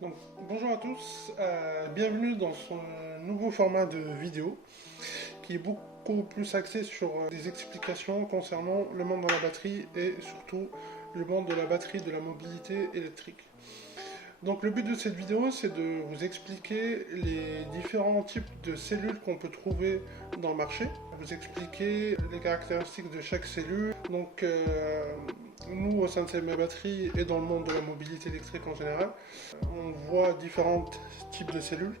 Donc, bonjour à tous, bienvenue dans ce nouveau format de vidéo qui est beaucoup plus axé sur des explications concernant le monde de la batterie et surtout le monde de la batterie de la mobilité électrique. Donc le but de cette vidéo, c'est de vous expliquer les différents types de cellules qu'on peut trouver dans le marché, vous expliquer les caractéristiques de chaque cellule. Donc nous, au sein de CMA Batterie et dans le monde de la mobilité électrique en général, on voit différents types de cellules.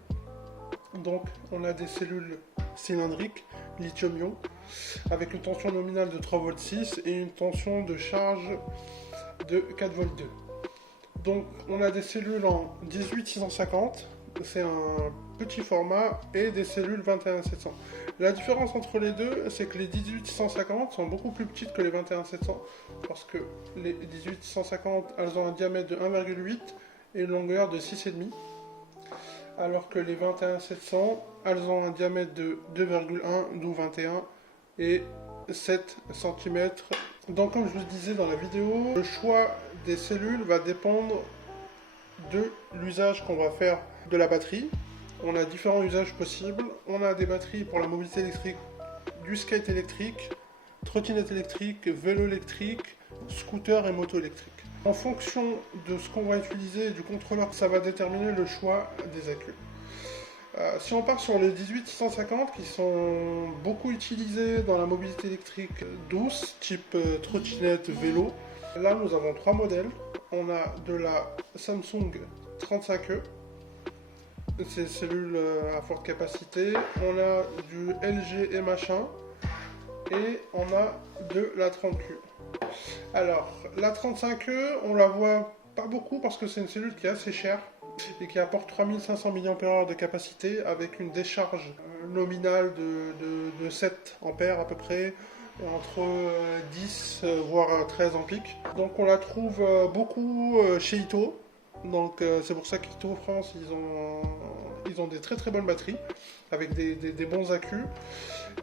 Donc on a des cellules cylindriques, lithium-ion, avec une tension nominale de 3,6 V et une tension de charge de 4,2 V. Donc on a des cellules en 18650, c'est un petit format, et des cellules 21700. La différence entre les deux, c'est que les 18650 sont beaucoup plus petites que les 21700, parce que les 18650, elles ont un diamètre de 1,8 et une longueur de 6,5, alors que les 21700, elles ont un diamètre de 2,1, d'où 21, et 7 cm. Donc comme je vous disais dans la vidéo, le choix des cellules va dépendre de l'usage qu'on va faire de la batterie. On a différents usages possibles. On a des batteries pour la mobilité électrique, du skate électrique, trottinette électrique, vélo électrique, scooter et moto électrique. En fonction de ce qu'on va utiliser et du contrôleur, ça va déterminer le choix des accus. Si on part sur les 18650 qui sont beaucoup utilisés dans la mobilité électrique douce, type trottinette, vélo, là nous avons trois modèles. On a de la Samsung 35E, c'est cellules à forte capacité. On a du LG et machin, et on a de la 30Q. Alors, la 35E, on la voit pas beaucoup parce que c'est une cellule qui est assez chère et qui apporte 3500 mAh de capacité avec une décharge nominale de 7 ampères à peu près, entre 10 voire 13 ampères. Donc on la trouve beaucoup chez Ito. Donc c'est pour ça qu'Ito France, ils ont des très très bonnes batteries avec des bons accus.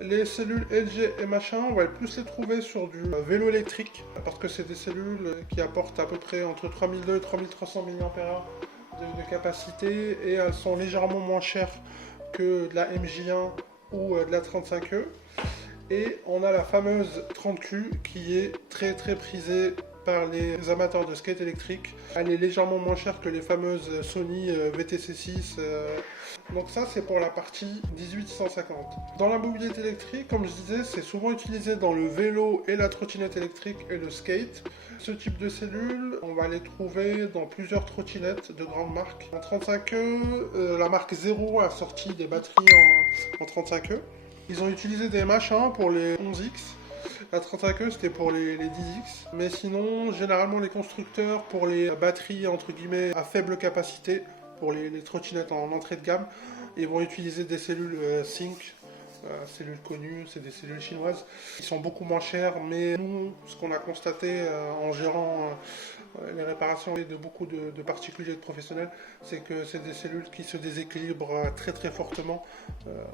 Les cellules LG et machin, on va plus les trouver sur du vélo électrique parce que c'est des cellules qui apportent à peu près entre 3200 et 3300 mAh de capacité, et elles sont légèrement moins chères que de la MJ1 ou de la 35E. Et on a la fameuse 30Q qui est très très prisée par les amateurs de skate électrique. Elle est légèrement moins chère que les fameuses Sony VTC6. Donc ça, c'est pour la partie 18650. Dans la mobilité électrique, comme je disais, c'est souvent utilisé dans le vélo et la trottinette électrique et le skate. Ce type de cellules, on va les trouver dans plusieurs trottinettes de grandes marques. En 35E, la marque Zero a sorti des batteries en 35E. Ils ont utilisé des machins pour les 11X. La 35E c'était pour les 10X. Mais sinon, généralement les constructeurs, pour les batteries entre guillemets à faible capacité, pour les trottinettes en entrée de gamme, ils vont utiliser des cellules Sync, cellules connues, c'est des cellules chinoises. Ils sont beaucoup moins chères, mais nous, ce qu'on a constaté en gérant les réparations de beaucoup de particuliers et de professionnels, c'est que c'est des cellules qui se déséquilibrent très très fortement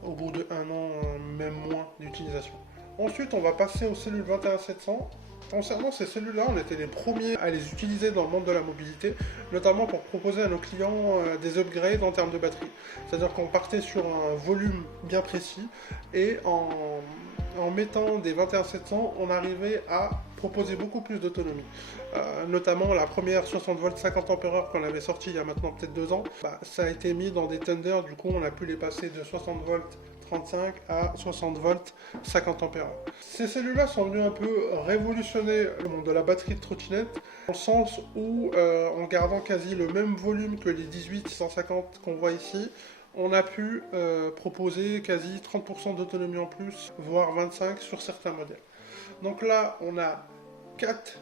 au bout de 1 an, même moins d'utilisation. Ensuite, on va passer aux cellules 21700. Concernant ces cellules-là, on était les premiers à les utiliser dans le monde de la mobilité, notamment pour proposer à nos clients des upgrades en termes de batterie. C'est-à-dire qu'on partait sur un volume bien précis, et en mettant des 21700, on arrivait à proposer beaucoup plus d'autonomie. Notamment la première 60 volts 50 ampères qu'on avait sortie il y a maintenant peut-être 2 ans, ça a été mis dans des Thunder, du coup on a pu les passer de 60 volts 35 à 60 volts 50 ampères. Ces cellules-là sont venues un peu révolutionner le monde de la batterie de trottinette, dans le sens où en gardant quasi le même volume que les 18650 qu'on voit ici, on a pu proposer quasi 30% d'autonomie en plus, voire 25% sur certains modèles. Donc là, on a 4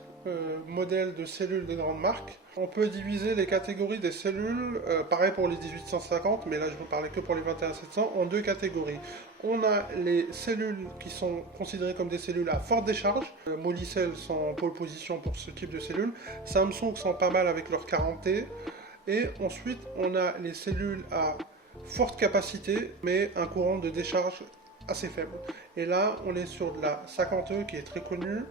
modèles de cellules de grandes marques. On peut diviser les catégories des cellules, pareil pour les 18650, mais là je ne vous parlais que pour les 21700, en 2 catégories. On a les cellules qui sont considérées comme des cellules à forte décharge. Molicel sont en pole position pour ce type de cellules. Samsung sont pas mal avec leur 40T. Et ensuite, on a les cellules à forte capacité, mais un courant de décharge assez faible. Et là, on est sur de la 50E qui est très connue,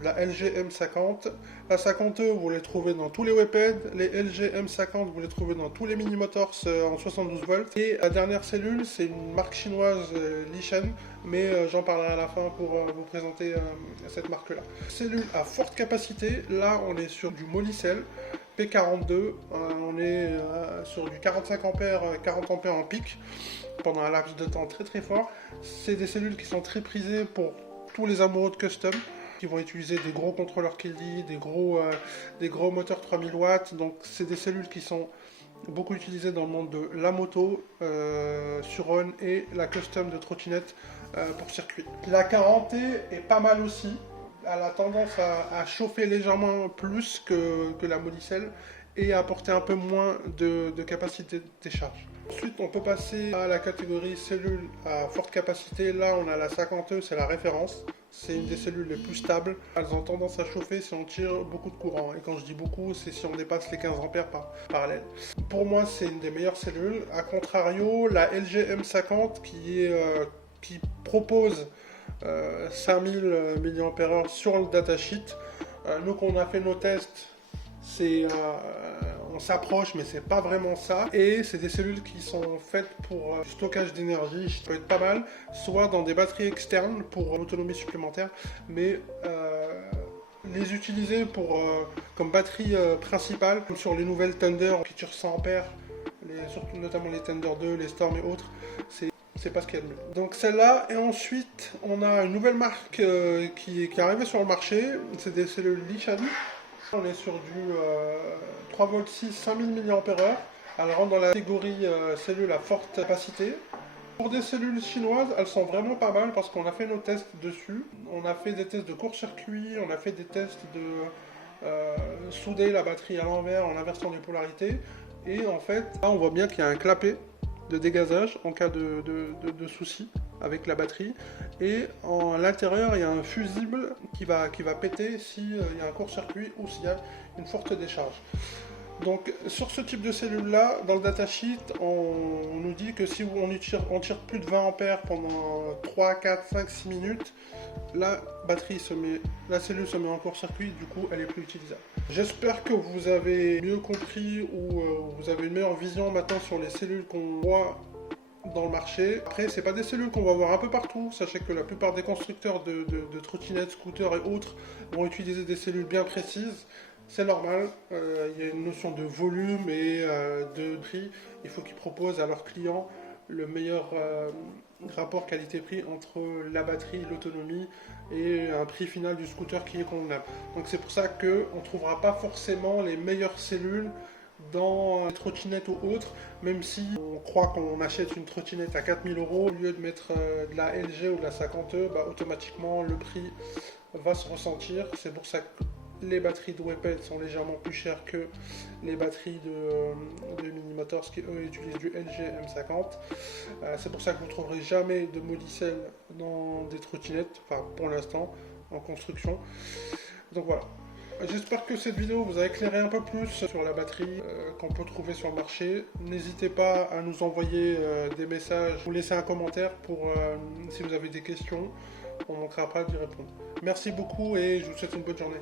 de la LG M50. La 50E, vous les trouvez dans tous les webpads. Les LG M50, vous les trouvez dans tous les mini-motors en 72 volts. Et la dernière cellule, c'est une marque chinoise, Lishan, mais j'en parlerai à la fin pour vous présenter cette marque-là. Cellule à forte capacité, là on est sur du Molicel P42, on est sur du 45 ampères, 40 ampères en pic, pendant un laps de temps très fort. C'est des cellules qui sont très prisées pour tous les amoureux de custom, qui vont utiliser des gros contrôleurs Kelly, des gros moteurs 3000 watts. Donc c'est des cellules qui sont beaucoup utilisées dans le monde de la moto, sur Run et la custom de trottinette pour circuit. La 40T est pas mal aussi. Elle a tendance à chauffer légèrement plus que la Molicel et à apporter un peu moins de capacité de décharge. Ensuite, on peut passer à la catégorie cellules à forte capacité. Là, on a la 50E, c'est la référence. C'est une des cellules les plus stables. Elles ont tendance à chauffer si on tire beaucoup de courant. Et quand je dis beaucoup, c'est si on dépasse les 15 ampères par parallèle. Pour moi, c'est une des meilleures cellules. A contrario, la LG M50 qui propose 5000 mAh sur le datasheet. Nous, qu'on a fait nos tests, on s'approche, mais c'est pas vraiment ça. Et c'est des cellules qui sont faites pour du stockage d'énergie, ça peut être pas mal, soit dans des batteries externes pour autonomie supplémentaire, mais les utiliser comme batterie principale, comme sur les nouvelles Thunder qui tirent 100 ampères, surtout notamment les Thunder 2, les Storm et autres, c'est pas ce qu'il y a de mieux. Donc celle-là, et ensuite on a une nouvelle marque qui est arrivée sur le marché, c'est des cellules Lishan. On est sur du 3V6 5000 mAh. Elle rentre dans la catégorie cellules à forte capacité. Pour des cellules chinoises, elles sont vraiment pas mal parce qu'on a fait nos tests dessus. On a fait des tests de court-circuit, on a fait des tests de souder la batterie à l'envers en inversion des polarités. Et en fait, là on voit bien qu'il y a un clapet de dégazage en cas de soucis avec la batterie, et à l'intérieur il y a un fusible qui va péter s'il y a un court-circuit ou s'il y a une forte décharge. Donc sur ce type de cellule là, dans le datasheet, on nous dit que si on tire plus de 20 ampères pendant 3, 4, 5, 6 minutes, la cellule se met en court-circuit, du coup elle est plus utilisable. J'espère que vous avez mieux compris ou vous avez une meilleure vision maintenant sur les cellules qu'on voit dans le marché. Après, c'est pas des cellules qu'on va voir un peu partout. Sachez que la plupart des constructeurs de trottinettes, scooters et autres vont utiliser des cellules bien précises. C'est normal, il y a une notion de volume et de prix. Il faut qu'ils proposent à leurs clients le meilleur rapport qualité-prix entre la batterie, l'autonomie et un prix final du scooter qui est convenable. Donc c'est pour ça qu'on ne trouvera pas forcément les meilleures cellules dans les trottinettes ou autres, même si on croit qu'on achète une trottinette à 4000 €, au lieu de mettre de la LG ou de la 50E, automatiquement le prix va se ressentir. C'est pour ça que les batteries de webpads sont légèrement plus chères que les batteries de mini-motors qui eux utilisent du LG M50. C'est pour ça que vous ne trouverez jamais de Molicel dans des trottinettes, enfin pour l'instant, en construction. Donc voilà. J'espère que cette vidéo vous a éclairé un peu plus sur la batterie qu'on peut trouver sur le marché. N'hésitez pas à nous envoyer des messages ou laisser un commentaire si vous avez des questions. On ne manquera pas d'y répondre. Merci beaucoup et je vous souhaite une bonne journée.